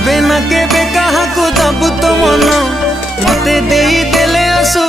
केबे ना केबे कहा को दबु तो मन मते देई देले असु